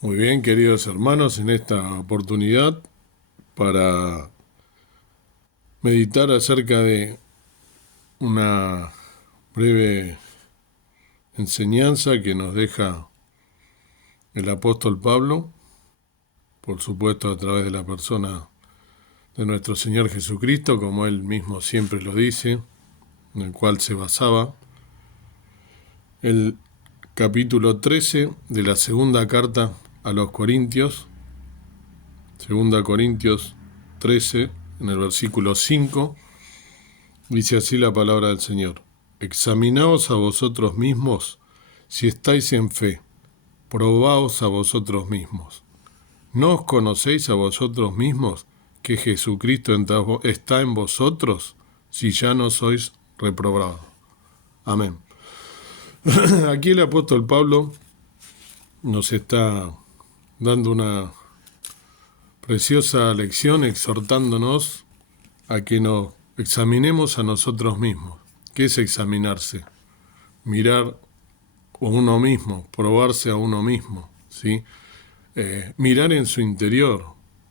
Muy bien, queridos hermanos, en esta oportunidad para meditar acerca de una breve enseñanza que nos deja el apóstol Pablo, por supuesto a través de la persona de nuestro Señor Jesucristo, como él mismo siempre lo dice, en el cual se basaba. El capítulo 13 de la segunda carta a los Corintios, segunda Corintios 13, en el versículo 5, dice así la palabra del Señor: Examinaos a vosotros mismos si estáis en fe, probaos a vosotros mismos. ¿No os conocéis a vosotros mismos que Jesucristo está en vosotros, si ya no sois reprobados? Amén. Aquí el apóstol Pablo nos está dando una preciosa lección, exhortándonos a que nos examinemos a nosotros mismos. ¿Qué es examinarse? Mirar a uno mismo, probarse a uno mismo, ¿sí? Mirar en su interior,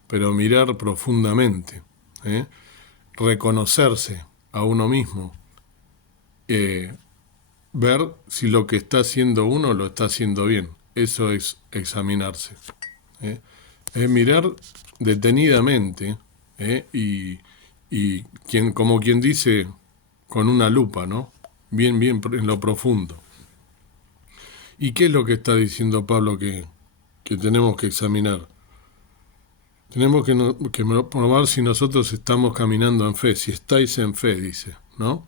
pero mirar profundamente, ¿eh? Reconocerse a uno mismo, ver si lo que está haciendo uno lo está haciendo bien. Eso es examinarse, ¿eh? Es mirar detenidamente, y como quien dice, con una lupa, ¿no? Bien en lo profundo. ¿Y qué es lo que está diciendo Pablo que tenemos que examinar? Tenemos que probar si nosotros estamos caminando en fe, si estáis en fe, dice, ¿no?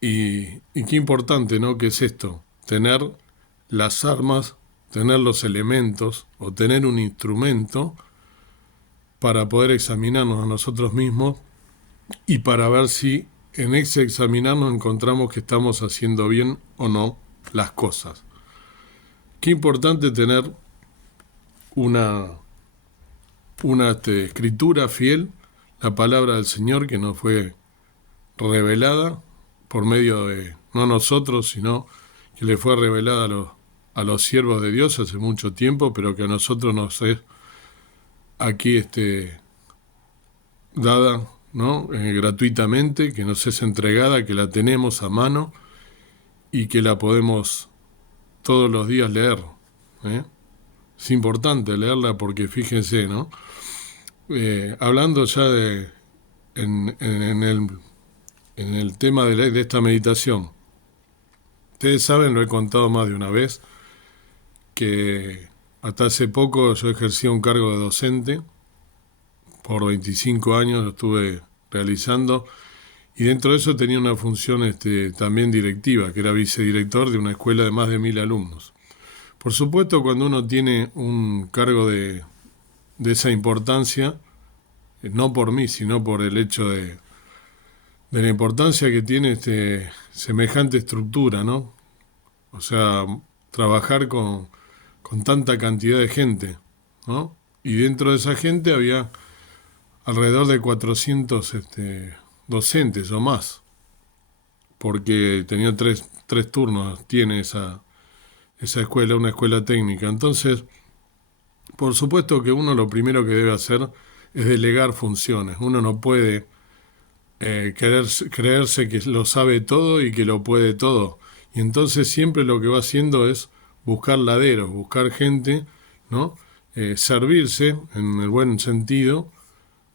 Y qué importante, ¿no? ¿Qué es esto? Tener las armas, tener los elementos o tener un instrumento para poder examinarnos a nosotros mismos y para ver si en ese examinarnos encontramos que estamos haciendo bien o no las cosas. Qué importante tener una escritura fiel, la palabra del Señor que nos fue revelada por medio de, no nosotros, sino que le fue revelada a los siervos de Dios hace mucho tiempo, pero que a nosotros nos es aquí dada, ¿no? Gratuitamente, que nos es entregada, que la tenemos a mano y que la podemos todos los días leer, ¿eh? Es importante leerla porque fíjense, ¿no? Hablando ya en el tema de esta meditación, ustedes saben, lo he contado más de una vez, que hasta hace poco yo ejercía un cargo de docente, por 25 años lo estuve realizando, y dentro de eso tenía una función también directiva, que era vicedirector de una escuela de más de 1000 alumnos. Por supuesto, cuando uno tiene un cargo de esa importancia, no por mí, sino por el hecho de la importancia que tiene semejante estructura, ¿no? O sea, trabajar con tanta cantidad de gente, ¿no? Y dentro de esa gente había alrededor de 400 docentes o más, porque tenía tres turnos, tiene esa escuela, una escuela técnica. Entonces, por supuesto que uno lo primero que debe hacer es delegar funciones. Uno no puede creerse que lo sabe todo y que lo puede todo. Y entonces siempre lo que va haciendo es buscar laderos, buscar gente, ¿no? Servirse en el buen sentido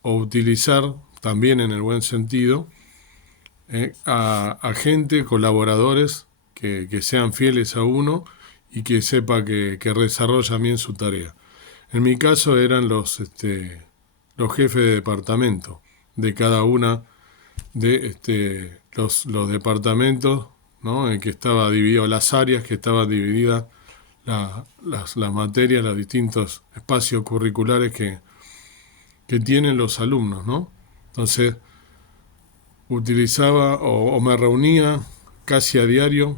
o utilizar también en el buen sentido a gente, colaboradores que sean fieles a uno y que sepa que desarrolla bien su tarea. En mi caso eran los jefes de departamento de cada una de los departamentos, ¿no? En que estaba dividido, las áreas que estaban divididas, las materias, los distintos espacios curriculares que tienen los alumnos, ¿no? Entonces, utilizaba o me reunía casi a diario,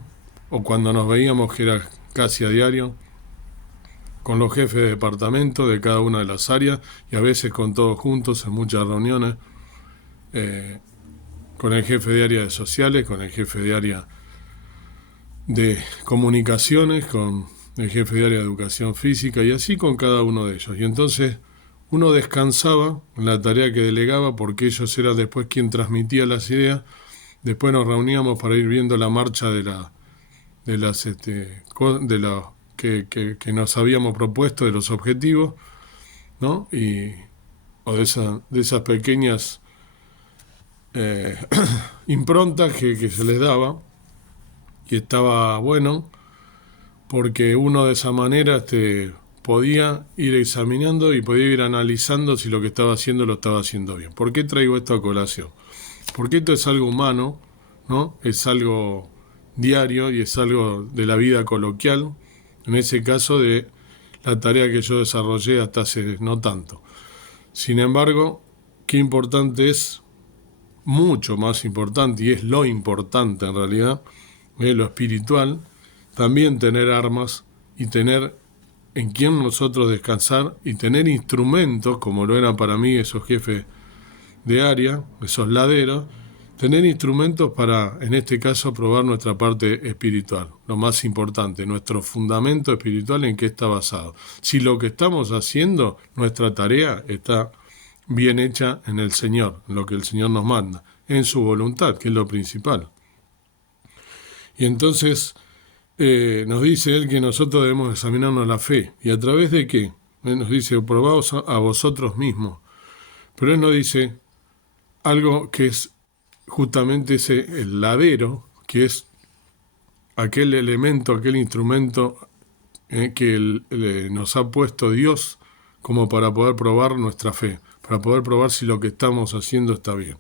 o cuando nos veíamos que era casi a diario, con los jefes de departamento de cada una de las áreas, y a veces con todos juntos en muchas reuniones, con el jefe de área de sociales, con el jefe de área de comunicaciones, con el jefe de área de educación física, y así con cada uno de ellos. Y entonces uno descansaba en la tarea que delegaba porque ellos eran después quien transmitía las ideas. Después nos reuníamos para ir viendo la marcha de las que nos habíamos propuesto, de los objetivos, ¿no? O de esas pequeñas improntas que se les daba, y estaba bueno porque uno de esa manera podía ir examinando y podía ir analizando si lo que estaba haciendo lo estaba haciendo bien. ¿Por qué traigo esto a colación? Porque esto es algo humano, ¿no? Es algo diario y es algo de la vida coloquial, en ese caso de la tarea que yo desarrollé hasta hace no tanto. Sin embargo, qué importante es, mucho más importante, y es lo importante en realidad, lo espiritual, también tener armas y tener en quien nosotros descansar y tener instrumentos, como lo eran para mí esos jefes de área, esos laderos, tener instrumentos para, en este caso, probar nuestra parte espiritual, lo más importante, nuestro fundamento espiritual, en qué está basado. Si lo que estamos haciendo, nuestra tarea, está bien hecha en el Señor, en lo que el Señor nos manda, en su voluntad, que es lo principal. Y entonces nos dice Él que nosotros debemos examinarnos la fe. ¿Y a través de qué? Nos dice, probaos a vosotros mismos. Pero Él nos dice algo que es justamente el ladero, que es aquel elemento, aquel instrumento que nos ha puesto Dios como para poder probar nuestra fe, para poder probar si lo que estamos haciendo está bien.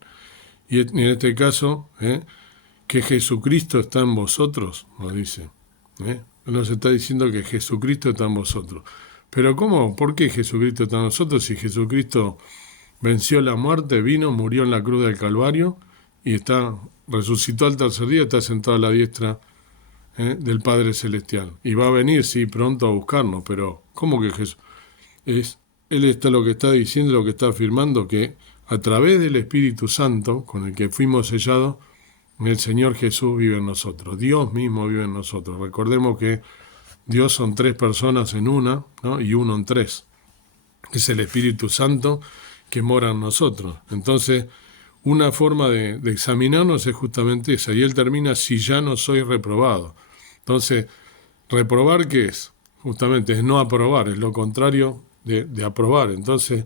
Y en este caso, que Jesucristo está en vosotros, nos dice. Nos está diciendo que Jesucristo está en vosotros. Pero ¿cómo? ¿Por qué Jesucristo está en nosotros si Jesucristo venció la muerte, vino, murió en la cruz del Calvario y resucitó al tercer día, está sentado a la diestra del Padre Celestial? Y va a venir, sí, pronto a buscarnos, pero ¿cómo que Jesús? Él está lo que está diciendo, lo que está afirmando, que a través del Espíritu Santo, con el que fuimos sellados, el Señor Jesús vive en nosotros, Dios mismo vive en nosotros. Recordemos que Dios son tres personas en una, ¿no? Y uno en tres. Es el Espíritu Santo que mora en nosotros. Entonces, una forma de examinarnos es justamente esa. Y Él termina, si ya no soy reprobado. Entonces, ¿reprobar qué es? Justamente es no aprobar, es lo contrario de aprobar. Entonces,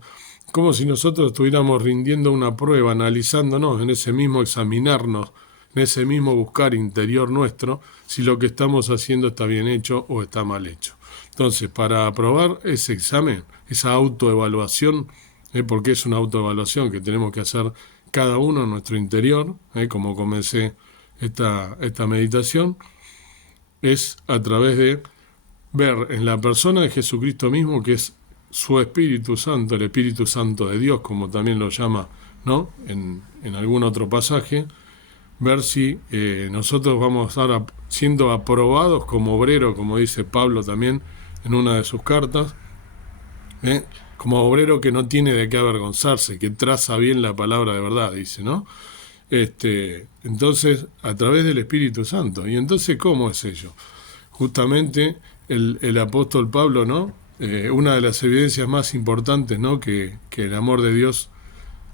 como si nosotros estuviéramos rindiendo una prueba, analizándonos en ese mismo examinarnos, en ese mismo buscar interior nuestro, si lo que estamos haciendo está bien hecho o está mal hecho. Entonces, para aprobar ese examen, esa autoevaluación, porque es una autoevaluación que tenemos que hacer cada uno en nuestro interior, como comencé esta meditación, es a través de ver en la persona de Jesucristo mismo, que es su Espíritu Santo, el Espíritu Santo de Dios, como también lo llama, ¿no? en algún otro pasaje, ver si nosotros vamos a estar siendo aprobados como obrero, como dice Pablo también en una de sus cartas, como obrero que no tiene de qué avergonzarse, que traza bien la palabra de verdad, dice, ¿no? Entonces, a través del Espíritu Santo. Y entonces, ¿cómo es ello? Justamente el apóstol Pablo, ¿no? Una de las evidencias más importantes, ¿no? que el amor de Dios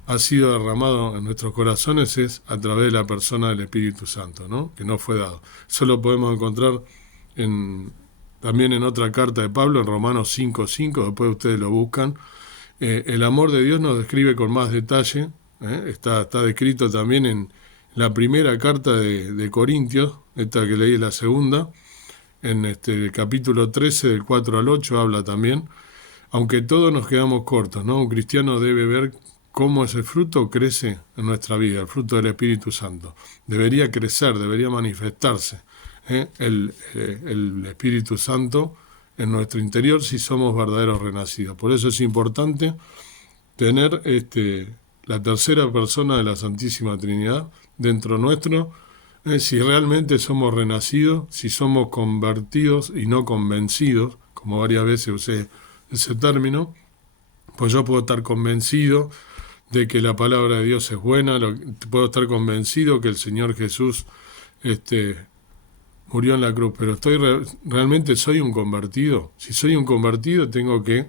ha sido derramado en nuestros corazones es a través de la persona del Espíritu Santo, ¿no? Que no fue dado. Eso lo podemos encontrar también en otra carta de Pablo, en Romanos 5:5, después ustedes lo buscan. El amor de Dios nos describe con más detalle, está descrito también en la primera carta de Corintios, esta que leí es la segunda, en el capítulo 13, del 4 al 8, habla también, aunque todos nos quedamos cortos, ¿no? Un cristiano debe ver cómo ese fruto crece en nuestra vida, el fruto del Espíritu Santo. Debería crecer, debería manifestarse el Espíritu Santo en nuestro interior si somos verdaderos renacidos. Por eso es importante tener la tercera persona de la Santísima Trinidad dentro nuestro, si realmente somos renacidos, si somos convertidos y no convencidos, como varias veces usé ese término, pues yo puedo estar convencido de que la palabra de Dios es buena, puedo estar convencido que el Señor Jesús murió en la cruz, pero realmente soy un convertido. Si soy un convertido, tengo que,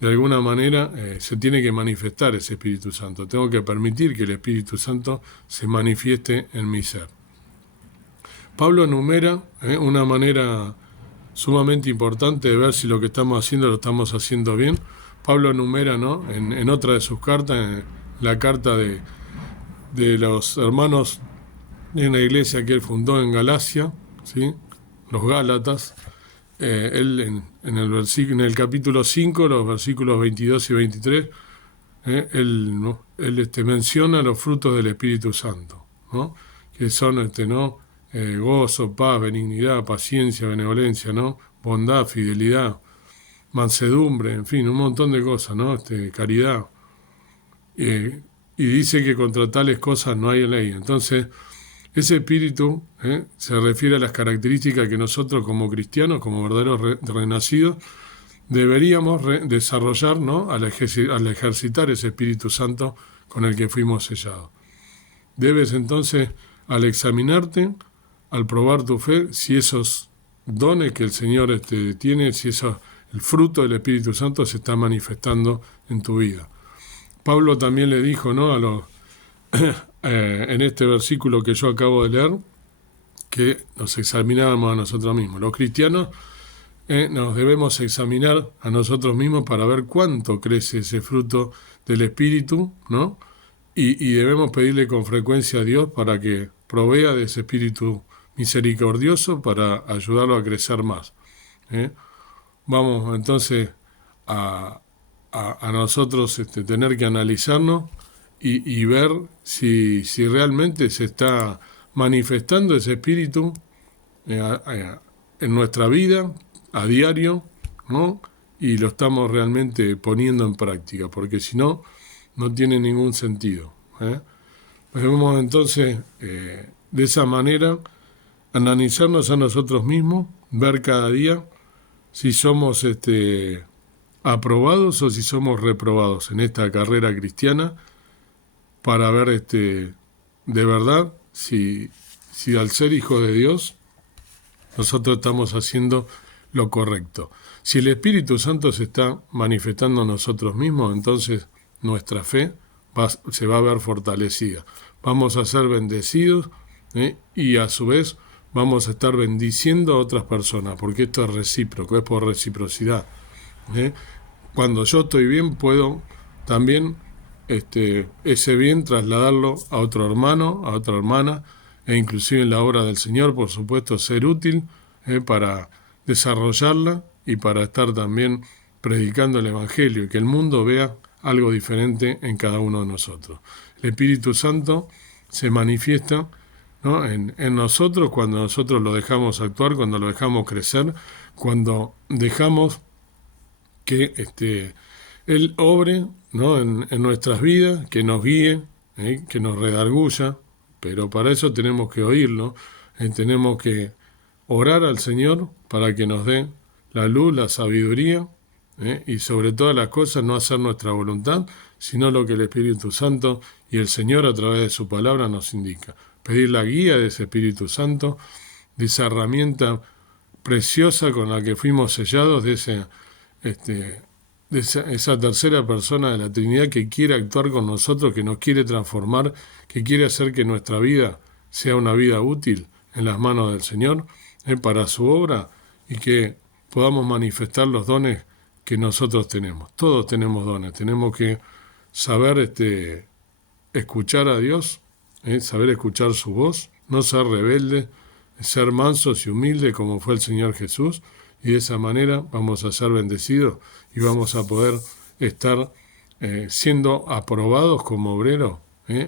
de alguna manera, se tiene que manifestar ese Espíritu Santo. Tengo que permitir que el Espíritu Santo se manifieste en mi ser. Pablo enumera una manera sumamente importante de ver si lo que estamos haciendo lo estamos haciendo bien. Pablo enumera, ¿no?, en otra de sus cartas, en la carta de los hermanos de una iglesia que él fundó en Galacia, ¿sí?, los Gálatas. Él en el capítulo 5, los versículos 22 y 23, él menciona los frutos del Espíritu Santo, ¿no?, que son gozo, paz, benignidad, paciencia, benevolencia, ¿no?, bondad, fidelidad, mansedumbre, en fin, un montón de cosas, ¿no?, caridad. Y dice que contra tales cosas no hay ley. Entonces, ese espíritu se refiere a las características que nosotros como cristianos, como verdaderos renacidos, deberíamos desarrollar, ¿no?, al ejercitar ese Espíritu Santo con el que fuimos sellados. Debes entonces, al examinarte, al probar tu fe, si esos dones que el Señor tiene, si el fruto del Espíritu Santo se está manifestando en tu vida. Pablo también le dijo, ¿no?, en este versículo que yo acabo de leer, que nos examinábamos a nosotros mismos. Los cristianos nos debemos examinar a nosotros mismos para ver cuánto crece ese fruto del Espíritu, ¿no? Y debemos pedirle con frecuencia a Dios para que provea de ese Espíritu misericordioso para ayudarlo a crecer más. Vamos entonces a nosotros tener que analizarnos y ver si realmente se está manifestando ese Espíritu en nuestra vida a diario, ¿no?, y lo estamos realmente poniendo en práctica, porque si no, no tiene ningún sentido. Debemos entonces, de esa manera, analizarnos a nosotros mismos, ver cada día si somos aprobados o si somos reprobados en esta carrera cristiana, para ver de verdad si al ser hijo de Dios nosotros estamos haciendo lo correcto. Si el Espíritu Santo se está manifestando en nosotros mismos, entonces nuestra fe se va a ver fortalecida. Vamos a ser bendecidos y a su vez vamos a estar bendiciendo a otras personas, porque esto es recíproco, es por reciprocidad. Cuando yo estoy bien, puedo también ese bien trasladarlo a otro hermano, a otra hermana, e inclusive en la obra del Señor, por supuesto, ser útil para desarrollarla y para estar también predicando el Evangelio y que el mundo vea algo diferente en cada uno de nosotros. El Espíritu Santo se manifiesta, ¿no?, en nosotros cuando nosotros lo dejamos actuar, cuando lo dejamos crecer, cuando dejamos que Él obre, ¿no?, en nuestras vidas, que nos guíe, que nos redarguya, pero para eso tenemos que oírlo, tenemos que orar al Señor para que nos dé la luz, la sabiduría, y sobre todas las cosas no hacer nuestra voluntad, sino lo que el Espíritu Santo y el Señor a través de su palabra nos indica. Pedir la guía de ese Espíritu Santo, de esa herramienta preciosa con la que fuimos sellados, de esa tercera persona de la Trinidad que quiere actuar con nosotros, que nos quiere transformar, que quiere hacer que nuestra vida sea una vida útil en las manos del Señor, para su obra, y que podamos manifestar los dones que nosotros tenemos. Todos tenemos dones, tenemos que saber escuchar a Dios, saber escuchar su voz, no ser rebeldes, ser mansos y humildes como fue el Señor Jesús, y de esa manera vamos a ser bendecidos y vamos a poder estar siendo aprobados como obreros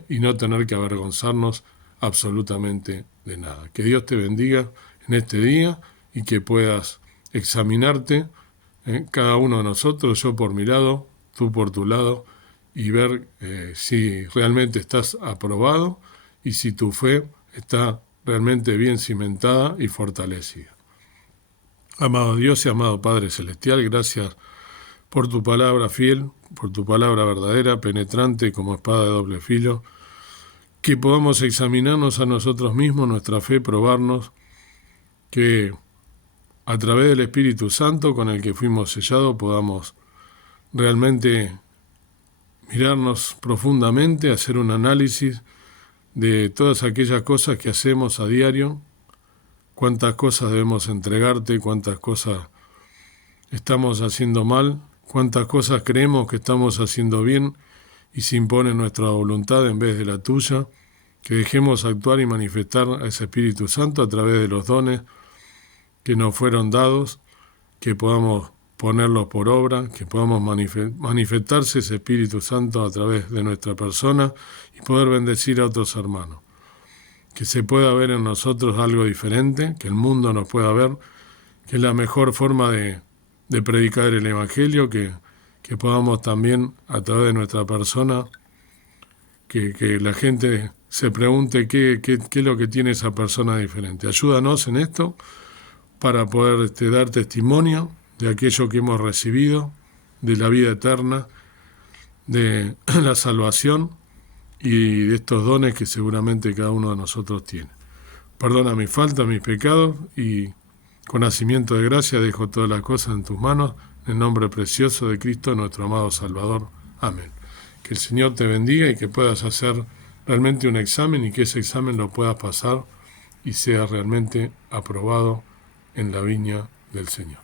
y no tener que avergonzarnos absolutamente de nada. Que Dios te bendiga en este día y que puedas examinarte, cada uno de nosotros, yo por mi lado, tú por tu lado, y ver si realmente estás aprobado y si tu fe está realmente bien cimentada y fortalecida. Amado Dios y amado Padre Celestial, gracias por tu palabra fiel, por tu palabra verdadera, penetrante como espada de doble filo, que podamos examinarnos a nosotros mismos, nuestra fe, probarnos, que a través del Espíritu Santo con el que fuimos sellados podamos realmente mirarnos profundamente, hacer un análisis de todas aquellas cosas que hacemos a diario, cuántas cosas debemos entregarte, cuántas cosas estamos haciendo mal, cuántas cosas creemos que estamos haciendo bien y se impone nuestra voluntad en vez de la tuya, que dejemos actuar y manifestar a ese Espíritu Santo a través de los dones que nos fueron dados, que podamos ponerlos por obra, que podamos manifestarse ese Espíritu Santo a través de nuestra persona y poder bendecir a otros hermanos. Que se pueda ver en nosotros algo diferente, que el mundo nos pueda ver, que es la mejor forma de predicar el Evangelio, que podamos también a través de nuestra persona, que la gente se pregunte qué es lo que tiene esa persona diferente. Ayúdanos en esto para poder dar testimonio de aquello que hemos recibido, de la vida eterna, de la salvación y de estos dones que seguramente cada uno de nosotros tiene. Perdona mis faltas, mis pecados, y con nacimiento de gracia dejo todas las cosas en tus manos, en el nombre precioso de Cristo, nuestro amado Salvador. Amén. Que el Señor te bendiga y que puedas hacer realmente un examen y que ese examen lo puedas pasar y sea realmente aprobado en la viña del Señor.